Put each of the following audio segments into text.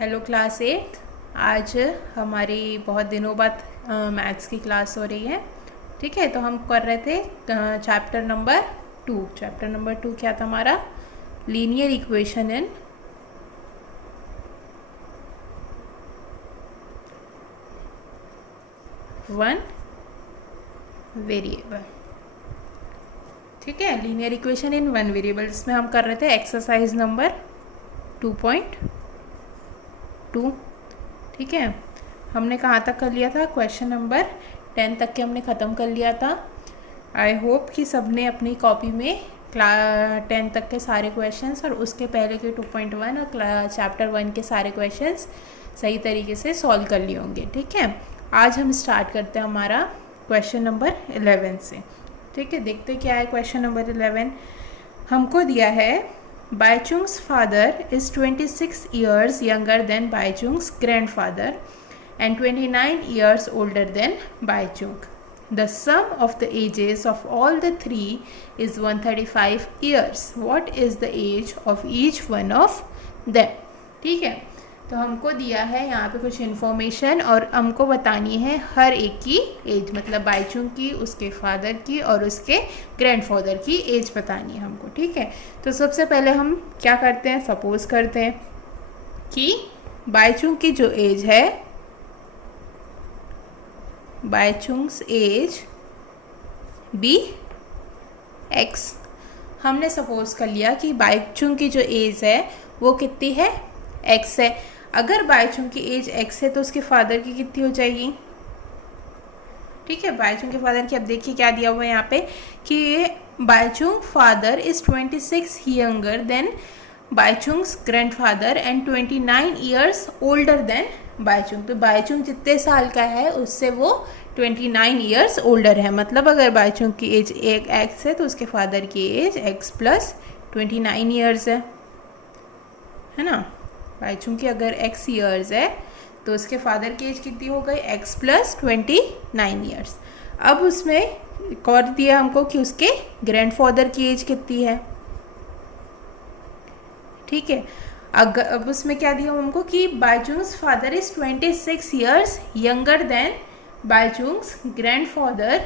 Hello class 8। आज हमारी बहुत दिनों बाद मैथ्स की क्लास हो रही है। ठीक है, तो हम कर रहे थे चैप्टर नंबर 2। चैप्टर नंबर 2 क्या था हमारा? Linear equation in one variable. ठीक है, linear equation in one variable, इसमें हम कर रहे थे एक्सरसाइज नंबर 2.2। ठीक है, हमने कहाँ तक कर लिया था? क्वेश्चन नंबर 10 तक के हमने ख़त्म कर लिया था। आई होप कि सबने अपनी कॉपी में 10 तक के सारे क्वेश्चंस और उसके पहले के 2.1 और चैप्टर 1 के सारे क्वेश्चंस सही तरीके से सॉल्व कर लिए होंगे। ठीक है, आज हम स्टार्ट करते हैं हमारा क्वेश्चन नंबर 11 से। ठीक है, देखते क्या है क्वेश्चन नंबर 11। हमको दिया है Baichung's father is 26 years younger than Baichung's grandfather and 29 years older than Baichung. The sum of the ages of all the three is 135 years. What is the age of each one of them? ठीक है, तो हमको दिया है यहाँ पे कुछ information और हमको बतानी है हर एक की एज, मतलब बाइचुंग की, उसके फादर की और उसके ग्रैंडफादर की एज बतानी है हमको। ठीक है, तो सबसे पहले हम क्या करते हैं, सपोज करते हैं कि बाइचुंग की जो एज है, बाइचुंग्स एज बी एक्स। हमने सपोज कर लिया कि बाइचुंग की जो एज है वो कितनी है? एक्स है। अगर बाइचुंग की एज एक्स है तो उसके फादर की कितनी हो जाएगी? ठीक है, बाइचुंग के फादर की, अब देखिए क्या दिया हुआ है यहाँ पे कि Baichung father is 26 younger than Baichung's grandfather and 29 years older than Baichung. तो बाइचुंग जितने साल का है उससे वो 29 ईयर्स ओल्डर है। मतलब अगर बाइचुंग की एज एक एक्स है तो उसके फादर की एज एक्स प्लस 29 ईयर्स है ना। बाइचुंग की अगर एक्स ईयर्स है तो उसके फादर की एज कितनी हो गई? X plus 29 years. अब उसमें एक और दिया हमको कि उसके ग्रैंडफादर की एज कितनी है। ठीक है, अब उसमें क्या दिया हमको कि Baichung's father is 26 years younger than Baichung's grandfather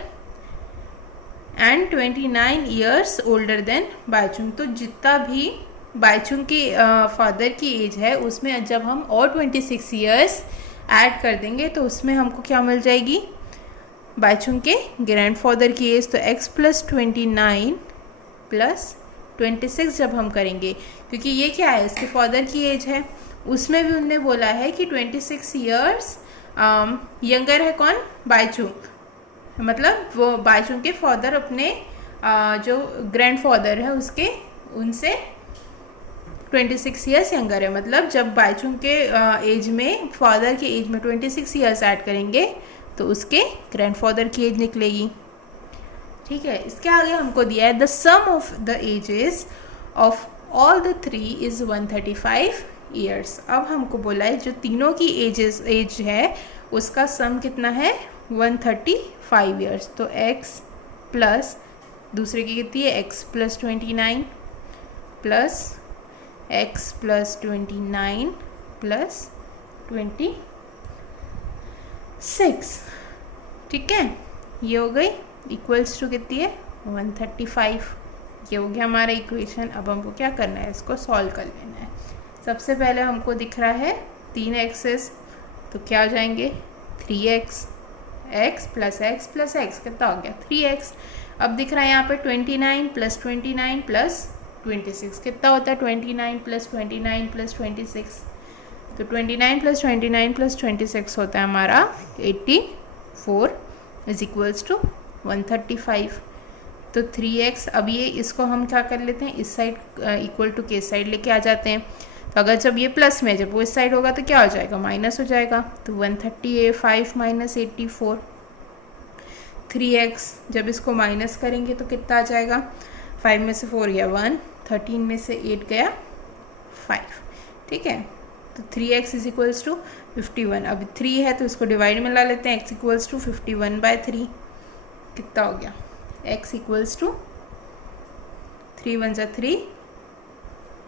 and 29 years older than Baichung. तो जितना भी बाइचुंग की फादर की एज है उसमें जब हम और 26 ईयर्स ऐड कर देंगे तो उसमें हमको क्या मिल जाएगी? बाइचुंग के ग्रैंडफादर की एज। तो x प्लस 29 प्लस 26 जब हम करेंगे, क्योंकि ये क्या है, इसके फादर की एज है, उसमें भी उनने बोला है कि 26 ईयर्स यंगर है कौन? बाइचुंग। मतलब वो बाइचुंग के फादर अपने जो ग्रैंडफादर है उसके उनसे 26 ईयर्स यंगर है। मतलब जब बाइचुंग के एज में, फादर के एज में 26 ईयर्स ऐड करेंगे तो उसके ग्रैंडफादर की एज निकलेगी। ठीक है, इसके आगे हमको दिया है the sum of the ages of all the three is 135 years. अब हमको बोला है जो तीनों की एज है उसका सम कितना है? 135 ईयर्स। तो x प्लस दूसरे की कितनी है? x plus 29 plus x plus 29 plus 26। ठीक है, ये हो गई इक्वल्स टू कितनी है? 135। ये हो गया हमारा इक्वेशन। अब हमको क्या करना है, इसको सॉल्व कर लेना है। सबसे पहले हमको दिख रहा है 3 एक्सेस, तो क्या हो जाएंगे? 3x, x plus x plus x कितना हो गया? 3x। अब दिख रहा है यहाँ पे 29 प्लस 29 प्लस 26 कितना होता है? 29 प्लस 29 प्लस 26। तो 29 प्लस 29 प्लस 26 होता है हमारा 84 इज इक्वल्स टू 135। तो 3x, अब ये इसको हम क्या कर लेते हैं, इस साइड इक्वल टू के साइड लेके आ जाते हैं। तो अगर जब ये प्लस में, जब वो इस साइड होगा तो क्या हो जाएगा? माइनस हो जाएगा। तो 135 माइनस 84। 3x जब इसको माइनस करेंगे तो कितना आ जाएगा? 5 में से 4 गया 1, 13 में से 8 गया 5। ठीक है, तो 3x इज इक्वल्स टू 51। अब 3 है तो इसको डिवाइड में ला लेते हैं, x इक्वल्स टू 51/3 कितना हो गया? x इक्वल्स टू 3 1 3,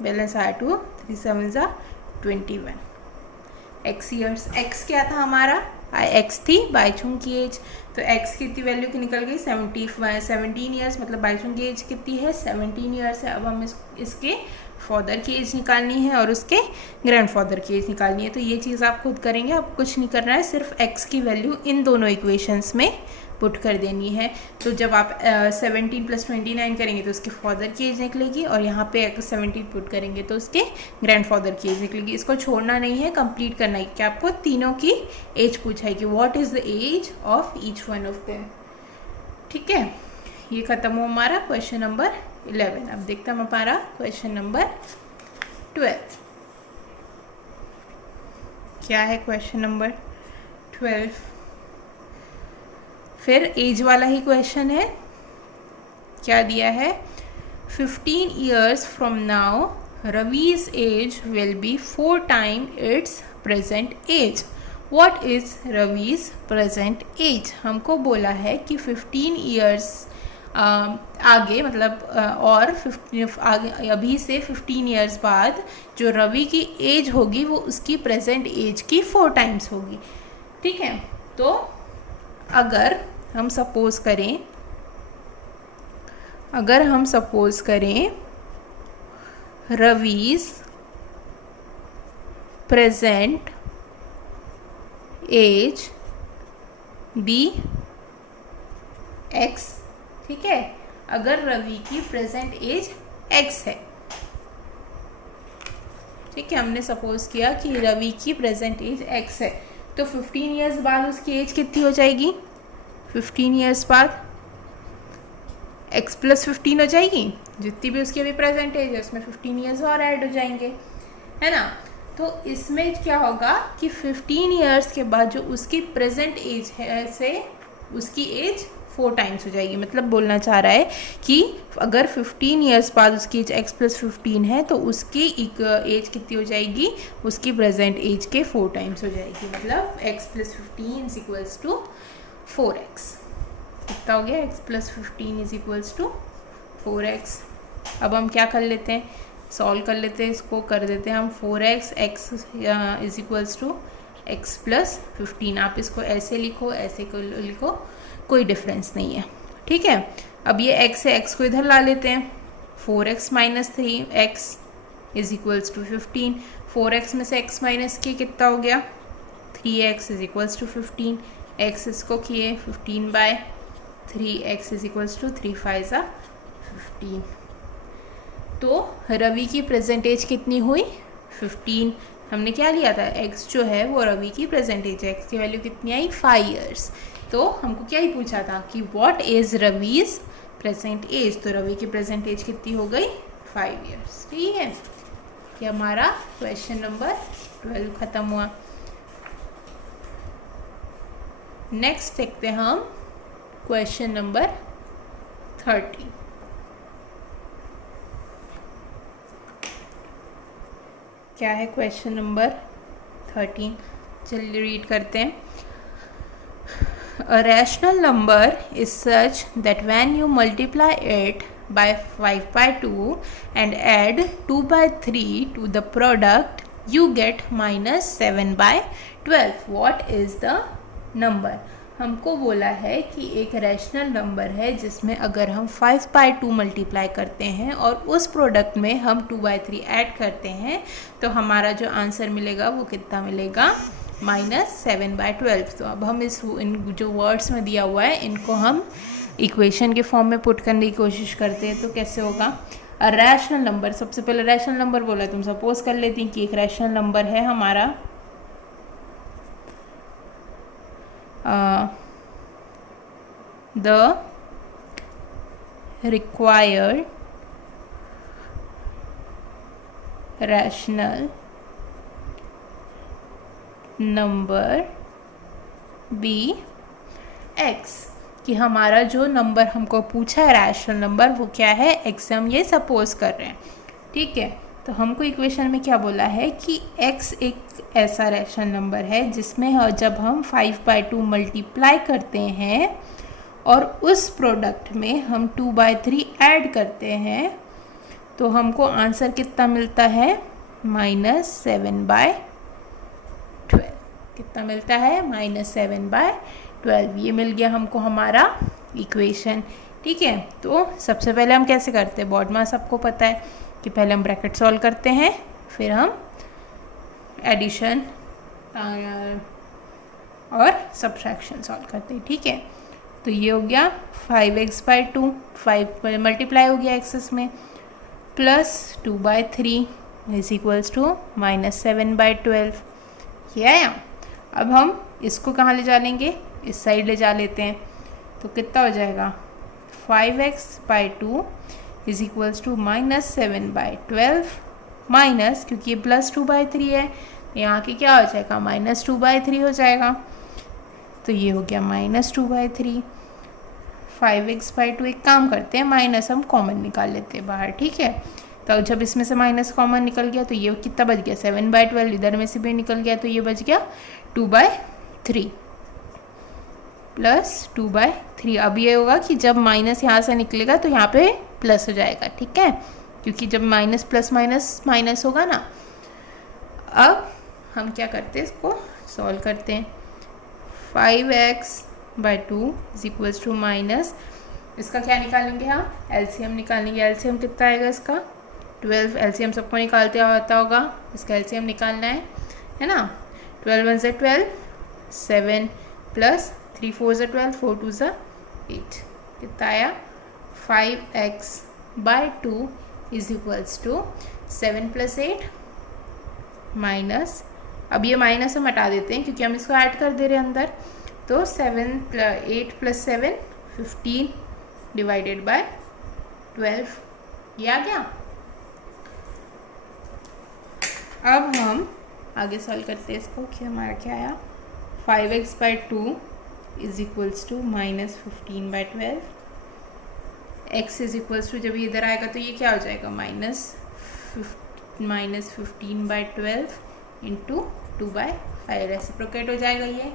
बैलेंस आया 2, 3 7 21। x years. x क्या था हमारा, x थी बाईचुंग की एज, तो x की कितनी वैल्यू की निकल गई 17 ईयर्स, मतलब बाईचुंग की एज कितनी है 17 ईयर्स है। अब हम इसके फादर की एज निकालनी है और उसके ग्रैंडफादर की एज निकालनी है, तो ये चीज़ आप खुद करेंगे, आप कुछ नहीं करना है, सिर्फ x की वैल्यू इन दोनों इक्वेशंस में पुट कर देनी है। तो जब आप 17 + 29 करेंगे तो उसके फादर की एज निकलेगी, और यहाँ पे 17 पुट करेंगे तो उसके ग्रैंडफादर की एज निकलेगी। इसको छोड़ना नहीं है, कंप्लीट करना है, कि आपको तीनों की एज पूछा है कि what is the age of each one of them. ठीक है, ये खत्म हो हमारा क्वेश्चन नंबर 11। अब देखते हैं हमारा क्वेश्चन नंबर 12 क्या है। क्वेश्चन नंबर 12 फिर एज वाला ही क्वेश्चन है। क्या दिया है, 15 years from now Ravi's age will be 4 times its present age. What is Ravi's present age? हमको बोला है कि 15 years आगे, मतलब और 15 आगे, अभी से 15 years बाद जो रवि की एज होगी वो उसकी प्रेजेंट एज की 4 टाइम्स होगी। ठीक है, तो अगर हम सपोज करें Ravi's present age be x, ठीक है, अगर रवि की प्रेजेंट एज एक्स है, ठीक है, हमने सपोज किया कि रवि की प्रेजेंट एज एक्स है, तो 15 ईयर्स बाद उसकी एज कितनी हो जाएगी, 15 ईयर्स बाद x + 15 हो जाएगी, जितनी भी उसकी अभी प्रेजेंट एज है उसमें 15 ईयर्स और ऐड हो जाएंगे, है ना। तो इसमें क्या होगा कि 15 ईयर्स के बाद जो उसकी प्रेजेंट एज है से उसकी एज 4 टाइम्स हो जाएगी। मतलब बोलना चाह रहा है कि अगर 15 ईयर्स बाद उसकी एज x + 15 है तो उसकी एज कितनी हो जाएगी, उसकी प्रेजेंट एज के 4 टाइम्स हो जाएगी। मतलब x + 15 = 4x। कितना हो गया, x + 15 = 4x। अब हम क्या कर लेते हैं, सॉल्व कर लेते हैं, इसको कर देते हैं हम 4x, x = x + 15। आप इसको ऐसे लिखो, ऐसे को लिखो, कोई डिफरेंस नहीं है। ठीक है, अब ये x है, x को इधर ला लेते हैं, 4x - 3x = 15। 4x में से x माइनस किए कितना हो गया, 3x = 15। x इसको किए 15/3x = 3 × 5 = 15। तो रवि की प्रेजेंट एज कितनी हुई, 15। हमने क्या लिया था, x जो है वो रवि की प्रेजेंट एज है, x की वैल्यू कितनी आई 5 ईयर्स। तो हमको क्या ही पूछा था कि what is Ravi's present age, तो रवि की प्रेजेंट एज कितनी हो गई 5 ईयर्स। ठीक है, ये हमारा क्वेश्चन नंबर 12 खत्म हुआ। नेक्स्ट देखते हैं हम क्वेश्चन नंबर 13। क्या है क्वेश्चन नंबर 13, चलिए रीड करते हैं। A rational number is such that when you multiply it by 5/2 and add 2/3 to the product, you get -7/12. What is the number? हमको बोला है कि एक रैशनल नंबर है जिसमें अगर हम 5/2 मल्टीप्लाई करते हैं और उस प्रोडक्ट में हम 2/3 ऐड करते हैं तो हमारा जो आंसर मिलेगा वो कितना मिलेगा, -7/12। तो अब हम इन जो वर्ड्स में दिया हुआ है इनको हम इक्वेशन के फॉर्म में पुट करने की कोशिश करते हैं। तो कैसे होगा, अ रैशनल नंबर, सबसे पहले रैशनल नंबर बोला, तुम सपोज कर लेती कि एक रैशनल नंबर है हमारा the required rational number be x, कि हमारा जो नंबर हमको पूछा है रैशनल नंबर वो क्या है, x हम ये सपोज कर रहे हैं। ठीक है, तो हमको इक्वेशन में क्या बोला है कि x एक ऐसा रैशनल नंबर है जिसमें जब हम 5/2 मल्टीप्लाई करते हैं और उस प्रोडक्ट में हम 2/3 ऐड करते हैं तो हमको आंसर कितना मिलता है, -7/12। कितना मिलता है, -7/12। ये मिल गया हमको हमारा इक्वेशन। ठीक है, तो सबसे पहले हम कैसे करते हैं, बॉड मास सबको पता है कि पहले हम ब्रैकेट सॉल्व करते हैं, फिर हम एडिशन और सब्ट्रैक्शन सॉल्व करते हैं। ठीक है, तो ये हो गया 5x/2, 5 मल्टीप्लाई हो गया एक्सेस में, प्लस 2/3 इज इक्वल्स टू -7/12। ये आया। अब हम इसको कहाँ ले जा लेंगे, इस साइड ले जा लेते हैं, तो कितना हो जाएगा 5x/2 is equals to -7/12 minus, क्योंकि ये +2/3 है, यहाँ के क्या हो जाएगा -2/3 हो जाएगा, तो ये हो गया -2/3। 5x/2 एक काम करते हैं, माइनस हम कॉमन निकाल लेते हैं बाहर। ठीक है, तो जब इसमें से माइनस कॉमन निकल गया तो ये कितना बच गया 7/12, इधर में से भी निकल गया तो ये बच गया 2/3 प्लस 2/3। अब ये होगा कि जब माइनस यहाँ से निकलेगा तो यहाँ पे प्लस हो जाएगा। ठीक है, क्योंकि जब माइनस प्लस माइनस माइनस होगा ना। अब हम क्या करते हैं, इसको सॉल्व करते हैं। 5x/2 is equals to minus, इसका क्या निकालेंगे हम, एलसीएम निकालेंगे। एलसीएम कितना आएगा इसका 12, एलसीएम सबको निकालते आता होगा, इसका एलसीएम निकालना है ना। 12 1 × 12, 7 प्लस 3 4 × 12, 4 2 × 8, कितना आया 5x/2 is equals to 7 + 8 minus, अब ये माइनस हम हटा देते हैं क्योंकि हम इसको ऐड कर दे रहे हैं अंदर, तो 8 + 7 15 डिवाइडेड बाय 12, ये आ गया। अब हम आगे सॉल्व करते हैं इसको कि हमारा क्या आया, 5x/2 is equals to -15/12, x is equals to, जब ये इधर आएगा तो ये क्या हो जाएगा -15/12 इंटू 2/5, रेसिप्रोकेट हो जाएगा ये,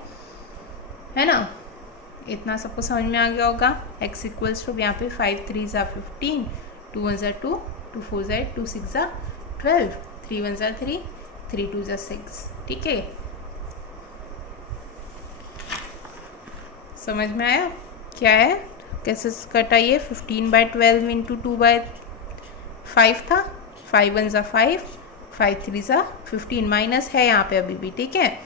है ना। इतना सबको समझ में आ गया होगा। x इक्वल्स टू यहाँ पे 5 3 × 15, 2 1 × 2, 2 4 × 8, 2 6 × 12, 3 1 × 3, 3 2 × 6। ठीक है, समझ में आया क्या है, कैसे कटाइए। 15/12 इंटू 2/5 था, 5 1 × 5, 5 3 × 15, माइनस है यहाँ पे अभी भी। ठीक है,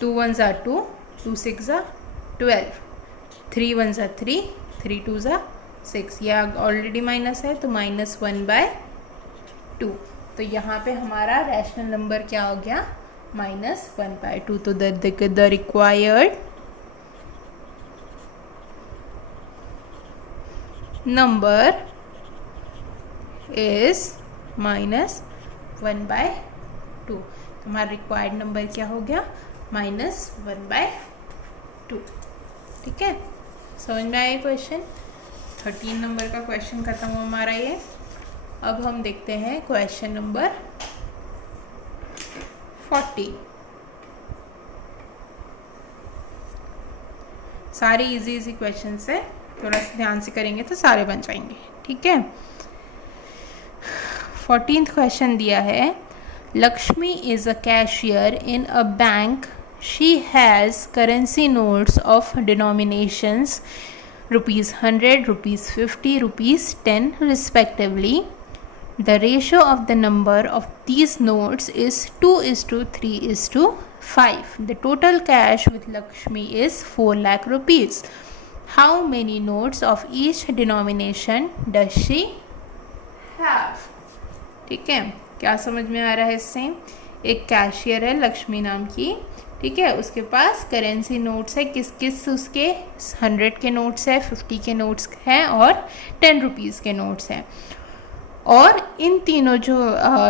2 1 × 2, 2 6 × 12, 3 1 × 3, 3 2 × 6, यह ऑलरेडी माइनस है तो -1/2। तो यहाँ पे हमारा रैशनल नंबर क्या हो गया -1/2। तो द रिक्वायर्ड नंबर इज -1/2। हमारा रिक्वायर्ड नंबर क्या हो गया -1/2। ठीक है, समझ में आया क्वेश्चन। 13 नंबर का क्वेश्चन खत्म हुआ हमारा ये। अब हम देखते हैं क्वेश्चन नंबर 40। सारे इजी क्वेश्चन है, थोड़ा सा ध्यान से करेंगे तो सारे बन जाएंगे। ठीक है, 14th क्वेश्चन दिया है, Lakshmi is a cashier in a bank, she has currency notes of denominations ₹100, ₹50, ₹10 respectively. The ratio of the number of these notes is 2:3:5. The total cash with Lakshmi is 4 lakh rupees. How many notes of each denomination does she have? ठीक है, क्या समझ में आ रहा है इससे। एक cashier है लक्ष्मी नाम की, ठीक है, उसके पास करेंसी नोट्स है, किस किस उसके 100 के नोट्स है, 50 के नोट्स हैं और 10 रुपीज़ के नोट्स हैं। और इन तीनों जो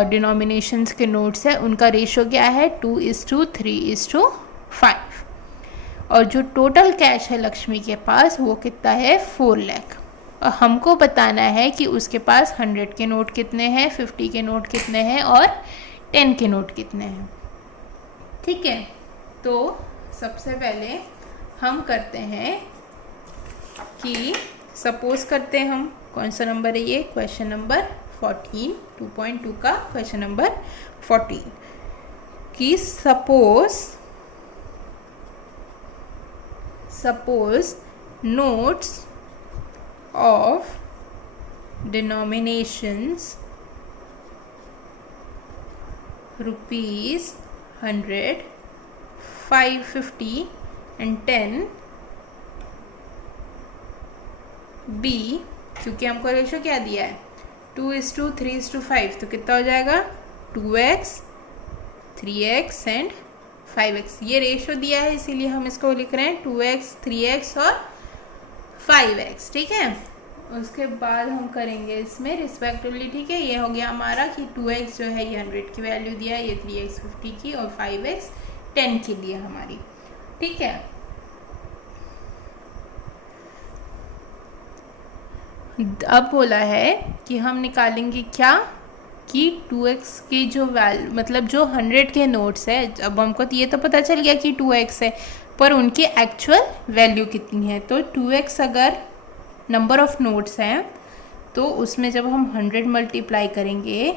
डिनोमिनेशंस के नोट्स हैं उनका रेशो क्या है 2:3:5। और जो टोटल कैश है लक्ष्मी के पास वो कितना है 4 लाख। और हमको बताना है कि उसके पास 100 के नोट कितने हैं, 50 के नोट कितने हैं और 10 के नोट कितने हैं। ठीक है, तो सबसे पहले हम करते हैं कि सपोज करते हैं, हम कौन सा नंबर है ये, क्वेश्चन नंबर 14, 2.2 का क्वेश्चन नंबर 14, कि suppose suppose notes of denominations rupees 100, 550 and 10 be, क्योंकि हमको रेशो क्या दिया है 2:3:5, तो कितना हो जाएगा 2x, 3x एंड 5x। ये रेशो दिया है इसीलिए हम इसको लिख रहे हैं 2x, 3x और 5x। ठीक है, उसके बाद हम करेंगे इसमें रिस्पेक्टिवली। ठीक है, ये हो गया हमारा कि 2x जो है ये 100 की वैल्यू दिया है, ये 3x 50 की और 5x 10 की लिए हमारी। ठीक है, अब बोला है कि हम निकालेंगे क्या कि 2x की जो वैल्यू मतलब जो 100 के नोट्स है, अब हमको ये तो पता चल गया कि 2x है, पर उनकी एक्चुअल वैल्यू कितनी है। तो 2x अगर नंबर ऑफ नोट्स हैं तो उसमें जब हम 100 मल्टीप्लाई करेंगे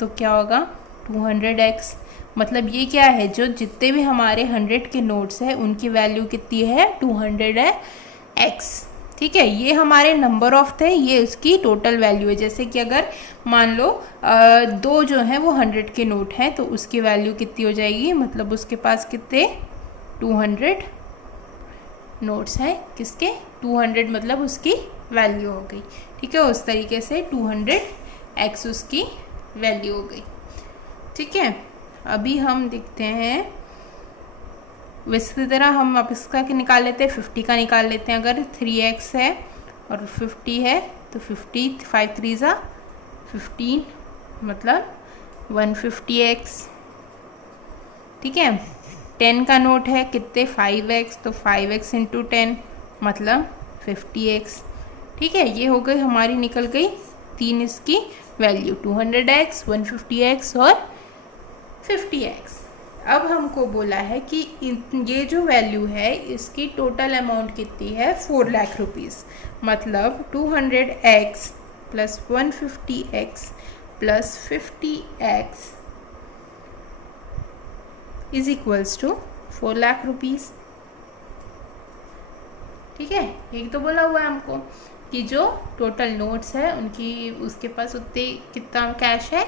तो क्या होगा 200x। मतलब ये क्या है, जो जितने भी हमारे 100 के नोट्स हैं उनकी वैल्यू कितनी है 200x। ठीक है, ये हमारे नंबर ऑफ थे, ये उसकी टोटल वैल्यू है। जैसे कि अगर मान लो 2 जो हैं वो 100 के नोट हैं तो उसकी वैल्यू कितनी हो जाएगी, मतलब उसके पास कितने 200 नोट्स हैं, किसके 200 मतलब उसकी वैल्यू हो गई। ठीक है, उस तरीके से 200x उसकी वैल्यू हो गई। ठीक है, अभी हम देखते हैं वैसे तरह हम अब इसका निकाल लेते हैं, 50 का निकाल लेते हैं। अगर 3x है और 50 है तो 50, 5 3 ज़ा 15 मतलब 150x। ठीक है, 10 का नोट है कितने 5x, तो 5x इंटू 10 मतलब 50x। ठीक है, ये हो गई हमारी, निकल गई 3 इसकी वैल्यू 200x, 150x और 50x। अब हमको बोला है कि ये जो वैल्यू है इसकी टोटल अमाउंट कितनी है 4 लाख रुपीज़। मतलब 200x plus 150x plus 50x is equals to 4 lakh rupees. ठीक है, यही तो बोला हुआ है हमको कि जो टोटल नोट्स है उनकी उसके पास उतने कितना कैश है,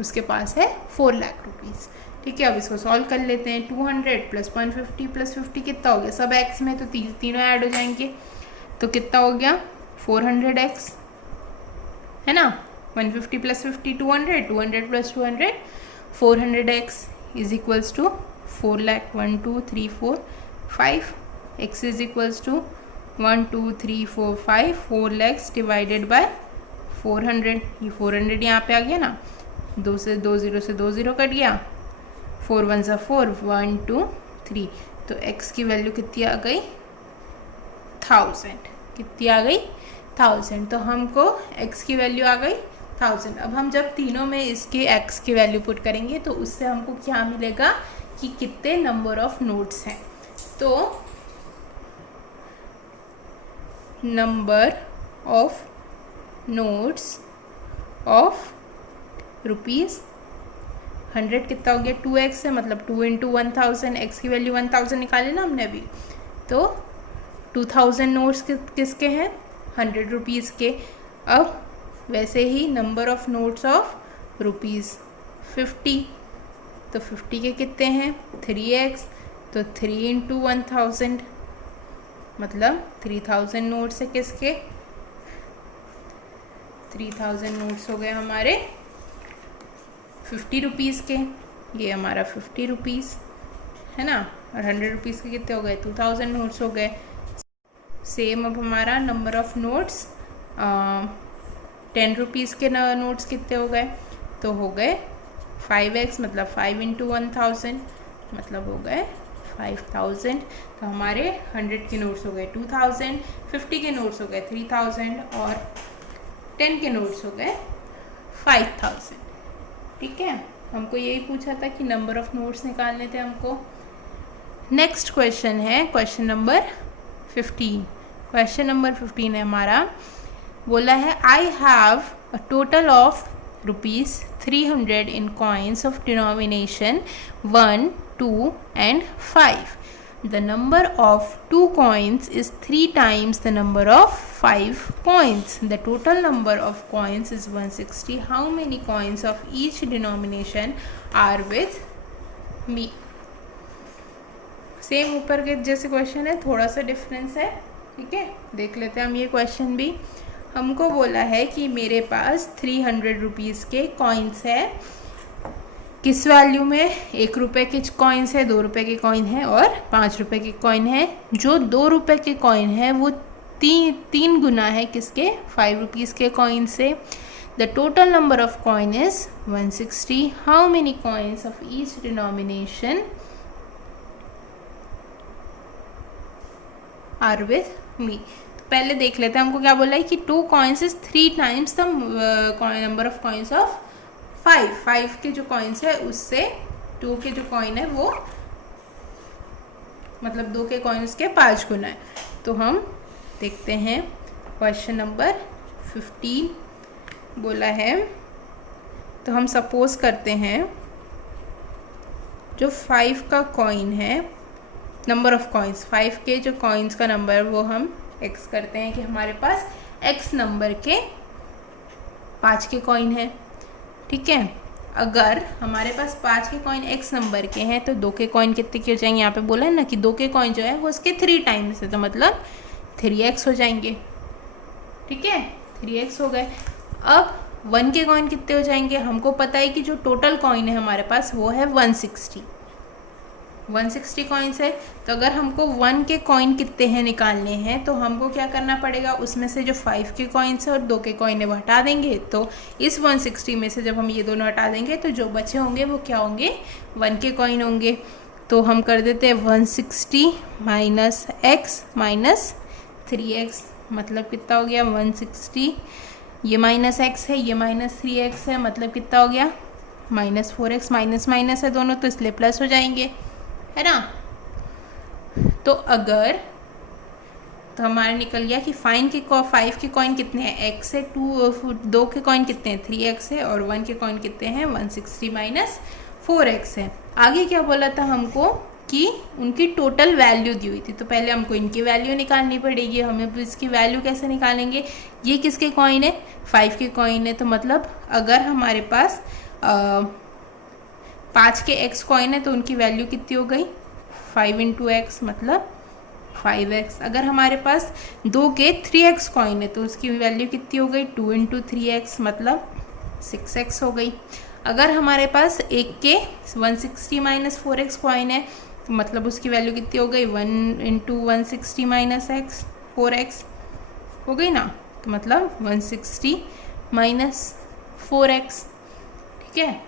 उसके पास है 4 लाख रुपीज़। ठीक है, अब इसको सॉल्व कर लेते हैं। 200 प्लस 150 प्लस 50 कितना हो गया, सब x में तो तीनों ऐड हो जाएंगे, तो कितना हो गया 400x है ना। 150 plus 50 200, 200 plus 200 400x is equals to 4 lakh 1 2 3 4 5 x is equals to 1 2 3 4 5 4 lakhs divided by 400। ये 400 यहाँ पे आ गया ना, 2 से 2 0 से 2 0 कट गया, 4 1 सा 4 1 2 3, तो x की वैल्यू कितनी आ गई 1000। कितनी आ गई 1000, तो हमको x की वैल्यू आ गई 1000। अब हम जब तीनों में इसके x की वैल्यू पुट करेंगे तो उससे हमको क्या मिलेगा कि कितने नंबर ऑफ नोट्स हैं। तो number of notes of rupees 100 कितना हो गया 2x है, मतलब 2 इंटू 1000, x की वैल्यू 1000 निकाले ना हमने अभी, तो 2000 नोट्स किसके हैं 100 रुपीज़ के। अब वैसे ही number of notes of rupees 50, तो 50 के कितने हैं 3x, तो 3 इंटू 1000 मतलब 3000 नोट्स है किसके 3000 नोट्स हो गए हमारे 50 रुपीज़ के। ये हमारा 50 रुपीज़ है ना, और 100 रुपीज़ के कितने हो गए 2000 नोट्स हो गए। सेम अब हमारा नंबर ऑफ नोट्स 10 रुपीज़ के नोट्स कितने हो गए, तो हो गए 5x मतलब 5 इंटू 1000 मतलब हो गए 5000। तो हमारे 100 के नोट्स हो गए 2000, 50 के नोट्स हो गए 3000 और 10 के नोट्स हो गए 5000। ठीक है, हमको यही पूछा था कि नंबर ऑफ नोट्स निकालने थे हमको। नेक्स्ट क्वेश्चन है क्वेश्चन नंबर 15। क्वेश्चन नंबर 15 है हमारा, बोला है I have a total of ₹300 in coins of denomination 1, 2 and 5. the number of 2 coins is 3 times the number of 5 coins. The total number of coins is 160. How many coins of each denomination are with me? Same ऊपर के जैसे question है, थोड़ा सा difference है, ठीक है. देख लेते हैं हम ये क्वेश्चन भी. हमको बोला है कि मेरे पास 300 रुपीज़ के कॉइन्स है. किस वैल्यू में? 1 रुपये के कॉइन्स है, 2 रुपये के कॉइन है और 5 रुपये के कॉइन है. जो 2 रुपये के कॉइन है वो तीन गुना है किसके? 5 रुपीज़ के कॉइन से. The total number of coin is 160. How many coins of each denomination are with me? पहले देख लेते हैं. हमको क्या बोला है कि 2 coins is 3 times the number of coins of 5 के जो कॉइन्स है उससे 2 के जो कॉइन है वो मतलब 2 के कॉइन उसके 5 गुना है. तो हम देखते हैं क्वेश्चन नंबर 15 बोला है. तो हम सपोज करते हैं जो 5 का कॉइन है, नंबर ऑफ कॉइन्स 5 के जो कॉइन्स का नंबर वो हम x करते हैं कि हमारे पास x नंबर के 5 के कॉइन है, ठीक है. अगर हमारे पास 5 के कॉइन x नंबर के हैं तो 2 के कॉइन कितने के हो जाएंगे? यहाँ पे बोला है ना कि 2 के कॉइन जो है वो उसके 3 टाइम्स है, तो मतलब 3x हो जाएंगे, ठीक है. 3x हो गए. अब 1 के कॉइन कितने हो जाएंगे? हमको पता है कि जो टोटल कॉइन है हमारे पास वो है 160 कॉइन्स है. तो अगर हमको 1 के कॉइन कितने हैं निकालने हैं तो हमको क्या करना पड़ेगा? उसमें से जो 5 के कॉइन्स है और 2 के कॉइन है वो हटा देंगे. तो इस 160 में से जब हम ये दोनों हटा देंगे तो जो बचे होंगे वो क्या होंगे? 1 के कॉइन होंगे. तो हम कर देते हैं 160 माइनस एक्स माइनस 3x, मतलब कितना हो गया? 160. ये माइनस एक्स है, ये माइनस 3x है, मतलब कितना हो गया? Minus 4x. माइनस माइनस है दोनों तो इसलिए प्लस हो जाएंगे, है ना. तो अगर तो हमारा निकल गया कि 5 के कॉइन कितने हैं? x है. 2 के कॉइन कितने हैं? 3x है. और 1 के कॉइन कितने हैं? 160 माइनस 4x है. आगे क्या बोला था हमको कि उनकी टोटल वैल्यू दी हुई थी. तो पहले हमको इनकी वैल्यू निकालनी पड़ेगी. हमें इसकी वैल्यू कैसे निकालेंगे? ये किसके कॉइन है? 5 के कॉइन है. तो मतलब अगर हमारे पास 5 के x कॉइन है तो उनकी वैल्यू कितनी हो गई? 5 इंटू एक्स मतलब 5x. अगर हमारे पास 2 के 3x कॉइन है तो उसकी वैल्यू कितनी हो गई? 2 इंटू 3x मतलब 6x हो गई. अगर हमारे पास 1 के 160 माइनस 4x कॉइन है तो मतलब उसकी वैल्यू कितनी हो गई? 1 इंटू 160 माइनस एक्स 4x हो गई ना. तो मतलब 160 माइनस 4x, ठीक है.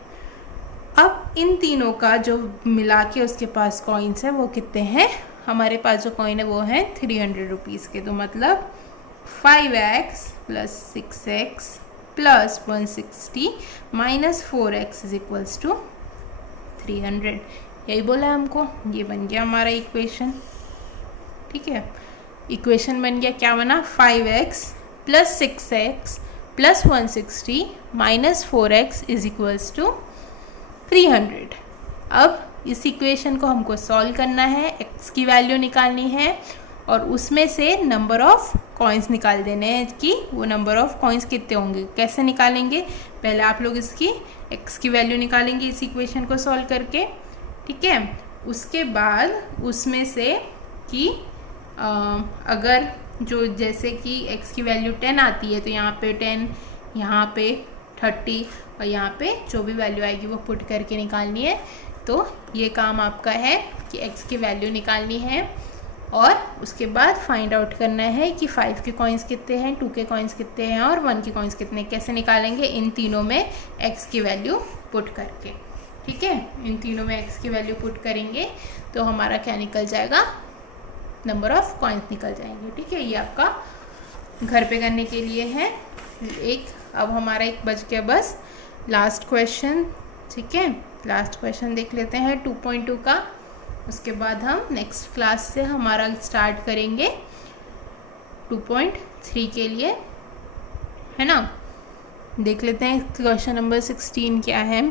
अब इन तीनों का जो मिला के उसके पास कॉइन्स है वो कितने हैं? हमारे पास जो कॉइन है वो है 300 रुपीज़ के. तो मतलब 5x plus 6x plus 160 minus 4x is equals to 300. यही बोला है हमको. ये बन गया हमारा इक्वेशन, ठीक है. इक्वेशन बन गया, क्या बना? 5x plus 6x plus 160 minus 4x is equals to 300. अब इस इक्वेशन को हमको सॉल्व करना है, x की वैल्यू निकालनी है और उसमें से नंबर ऑफ कॉइन्स निकाल देने हैं कि वो नंबर ऑफ कॉइन्स कितने होंगे. कैसे निकालेंगे? पहले आप लोग इसकी x की वैल्यू निकालेंगे इस इक्वेशन को सॉल्व करके, ठीक है. उसके बाद उसमें से कि अगर जो जैसे कि x की वैल्यू 10 आती है तो यहाँ पे 10, यहाँ पे 30 और यहाँ पे जो भी वैल्यू आएगी वो पुट करके निकालनी है. तो ये काम आपका है कि x की वैल्यू निकालनी है और उसके बाद फाइंड आउट करना है कि 5 के कॉइन्स कितने हैं, 2 के कॉइन्स कितने हैं और 1 के कॉइन्स कितने. कैसे निकालेंगे? इन तीनों में x की वैल्यू पुट करके, ठीक है. इन तीनों में x की वैल्यू पुट करेंगे तो हमारा क्या निकल जाएगा? नंबर ऑफ कॉइन्स निकल जाएंगे, ठीक है. ये आपका घर पे करने के लिए है. अब हमारा एक बच गया बस लास्ट क्वेश्चन, ठीक है. लास्ट क्वेश्चन देख लेते हैं 2.2 का. उसके बाद हम नेक्स्ट क्लास से हमारा स्टार्ट करेंगे 2.3 के लिए, है ना. देख लेते हैं क्वेश्चन नंबर 16 क्या है.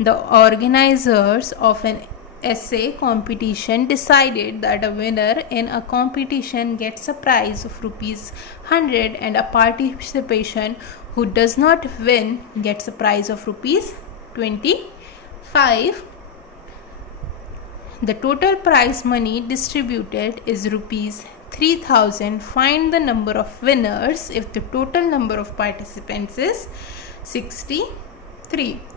The organisers of an essay competition decided that a winner in a competition gets a prize of ₹100 and a participation who does not win gets a prize of ₹25. The total prize money distributed is ₹3,000. Find the number of winners if the total number of participants is 63.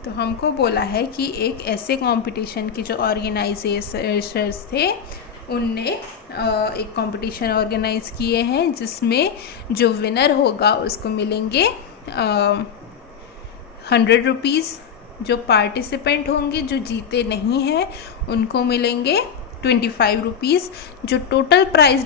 तो हमको बोला है कि एक ऐसे competition के जो organisations थे उनने एक कंपटीशन ऑर्गेनाइज किए हैं जिसमें जो विनर होगा उसको मिलेंगे ₹100. जो पार्टिसिपेंट होंगे जो जीते नहीं हैं उनको मिलेंगे ₹25. जो टोटल प्राइज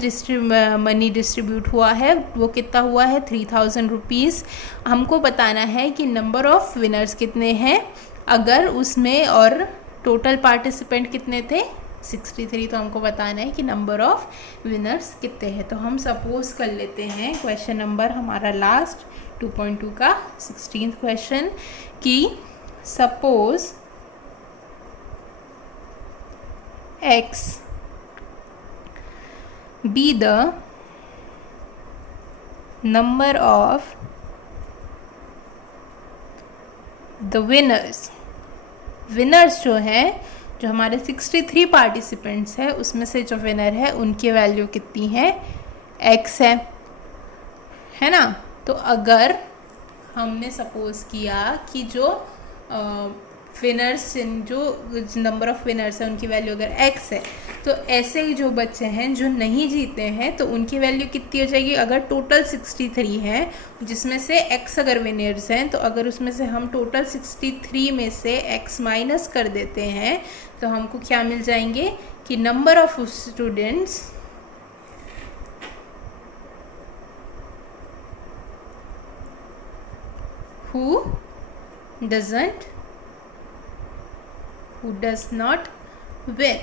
मनी डिस्ट्रीब्यूट हुआ है वो कितना हुआ है ₹3,000. हमको बताना है कि नंबर ऑफ विनर्स कितने हैं अगर उसमें, और टोटल पार्टिसिपेंट कितने थे 63. तो हमको बताना है कि नंबर ऑफ विनर्स कितने हैं. तो हम सपोज कर लेते हैं क्वेश्चन नंबर हमारा लास्ट 2.2 का 16th क्वेश्चन कि suppose X be the number of the winners जो है, जो हमारे 63 पार्टिसिपेंट्स है उसमें से जो विनर है उनकी वैल्यू कितनी है X है ना. तो अगर हमने सपोज किया कि जो विनर्स जो नंबर ऑफ विनर्स है उनकी वैल्यू अगर x है तो ऐसे ही जो बच्चे हैं जो नहीं जीते हैं तो उनकी वैल्यू कितनी हो जाएगी. अगर टोटल 63 है जिसमें से x अगर विनर्स हैं तो अगर उसमें से हम टोटल 63 में से x माइनस कर देते हैं तो हमको क्या मिल जाएंगे कि number of students who does not win.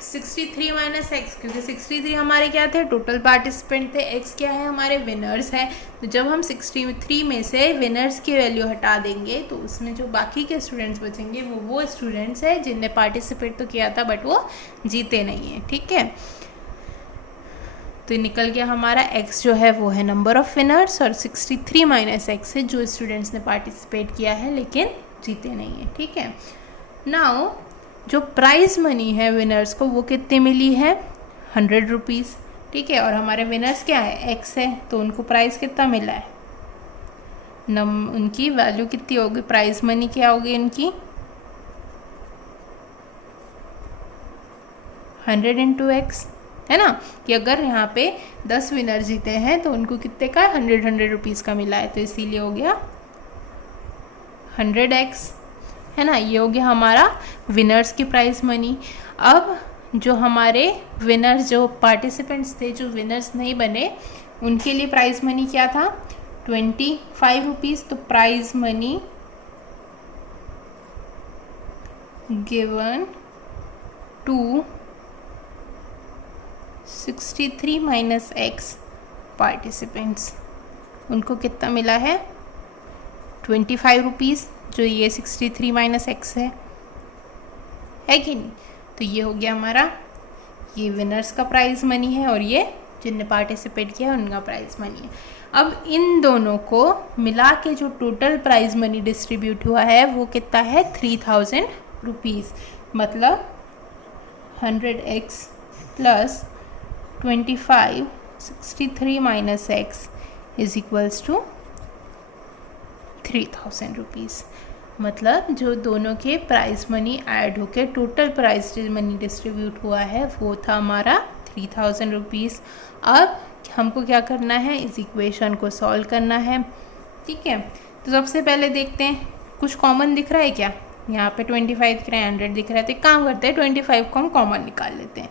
63 minus x, क्योंकि 63 हमारे क्या थे टोटल पार्टिसिपेंट थे, x क्या है हमारे विनर्स है. तो जब हम 63 में से विनर्स की वैल्यू हटा देंगे तो उसमें जो बाकी के स्टूडेंट्स बचेंगे वो स्टूडेंट्स हैं जिनने पार्टिसिपेट तो किया था बट वो जीते नहीं है. ठीक है, तो निकल गया हमारा x जो है वो है नंबर ऑफ विनर्स और 63 माइनस एक्स है जो स्टूडेंट्स ने पार्टिसिपेट किया है लेकिन जीते नहीं है. ठीक है, नाउ जो प्राइज मनी है विनर्स को वो कितनी मिली है ₹100. ठीक है, और हमारे विनर्स क्या है x है तो उनको प्राइस कितना मिला है उनकी वैल्यू कितनी होगी, प्राइज मनी क्या होगी इनकी 100 × x है ना. कि अगर यहाँ पे 10 विनर जीते हैं तो उनको कितने का 100 रुपीज़ का मिला है तो इसीलिए हो गया 100x है ना. ये हो गया हमारा विनर्स की प्राइस मनी. अब जो हमारे विनर्स जो पार्टिसिपेंट्स थे जो विनर्स नहीं बने उनके लिए प्राइस मनी क्या था 25 रुपीज़. तो prize money given to 63 minus x participants उनको कितना मिला है 25 रुपीज़, जो ये 63 माइनस एक्स है कि नहीं. तो ये हो गया हमारा, ये विनर्स का प्राइज़ मनी है और ये जिनने पार्टिसिपेट किया उनका प्राइज़ मनी है. अब इन दोनों को मिला के जो टोटल प्राइज़ मनी डिस्ट्रीब्यूट हुआ है वो कितना है 3000 रुपीज़. मतलब 100x plus 25 63 minus x is equals to 3000 rupees. मतलब जो दोनों के प्राइस मनी ऐड होकर टोटल प्राइस मनी डिस्ट्रीब्यूट हुआ है वो था हमारा 3000 रुपीज़. अब हमको क्या करना है, इस इक्वेशन को सॉल्व करना है. ठीक है, तो सबसे पहले देखते हैं कुछ कॉमन दिख रहा है क्या. यहाँ पे 25 दिख रहा है, 100 दिख रहा है, तो एक काम करते हैं 25 को हम कॉमन निकाल लेते हैं.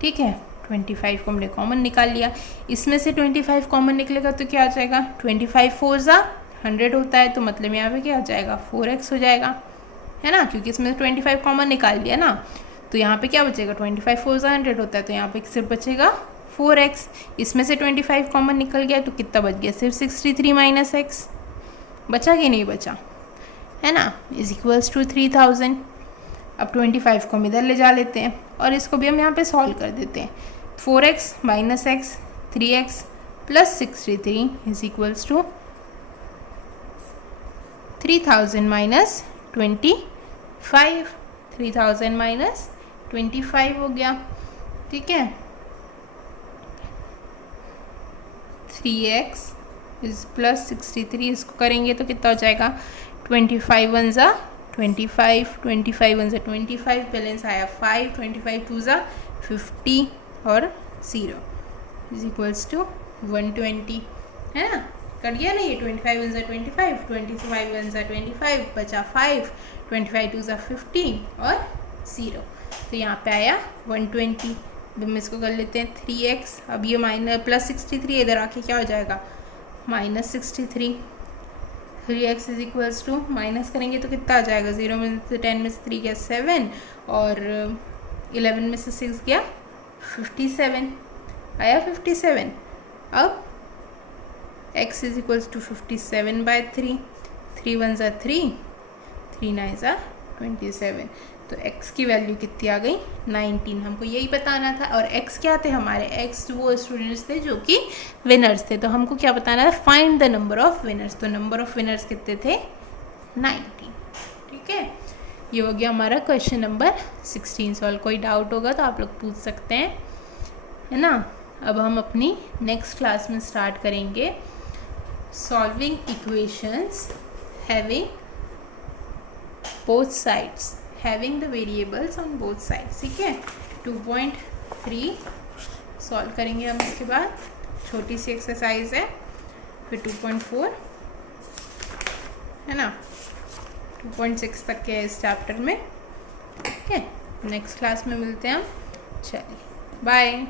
ठीक है, 25 को हमने कॉमन निकाल लिया. इसमें से 25 कॉमन निकलेगा तो क्या आ जाएगा 25 4 100 होता है, तो मतलब यहाँ पे क्या हो जाएगा 4x हो जाएगा है ना, क्योंकि इसमें 25 कॉमन निकाल लिया ना. तो यहाँ पे क्या बचेगा 25 4 100 होता है, तो यहाँ पे सिर्फ बचेगा 4x. इसमें से 25 कॉमन निकल गया तो कितना बच गया सिर्फ 63 माइनस एक्स. बचा कि नहीं बचा है ना, इज इक्वल्स टू 3000. अब 25 को हम इधर ले जा लेते हैं और इसको भी हम यहाँ पे सॉल्व कर देते हैं। 4x minus x 3x plus 63 is equals to 3000 minus 25, 3000 minus 25 हो गया, ठीक है। 3x इज प्लस 63, इसको करेंगे तो कितना हो जाएगा 25 वन ज़ा 25, 25 वन ज़ा 25, बैलेंस आया 5, 25 टू ज़ा 50 और 0 इज इक्वल्स टू 120, है ना। कट गया ना ये 25 वन ज़ा 25, 25 वन ज़ा 25, बचा 5, 25 टू ज़ा 50 और 0, तो यहाँ पे आया 120। अब हम इसको कर लेते हैं 3x, अब ये माइनस प्लस 63 इधर आके क्या हो जाएगा minus 63, 3x is equals to minus करेंगे तो कितना आ जाएगा 0 में से 10 में से 3 गया 7 और 11 में से 6 गया 57, आया 57। अब x is equals to 57/3, 3 one ज़ा 3, 3 9 ज़ा 27, तो x की वैल्यू कितनी आ गई 19। हमको यही बताना था। और x क्या थे हमारे, x वो स्टूडेंट्स थे जो कि विनर्स थे, तो हमको क्या बताना था find the number of winners, तो नंबर ऑफ विनर्स कितने थे 19, ठीक है। ये हो गया हमारा क्वेश्चन नंबर 16 सॉल्व। कोई डाउट होगा तो आप लोग पूछ सकते हैं, है ना। अब हम अपनी नेक्स्ट क्लास में स्टार्ट करेंगे solving equations having both sides, having the variables on both sides, ठीक है। 2.3 सॉल्व करेंगे हम, इसके बाद छोटी सी एक्सरसाइज है, फिर 2.4 है ना, 2.6 तक के इस चैप्टर में, ठीक है। नेक्स्ट क्लास में मिलते हैं हम, चलिए बाय।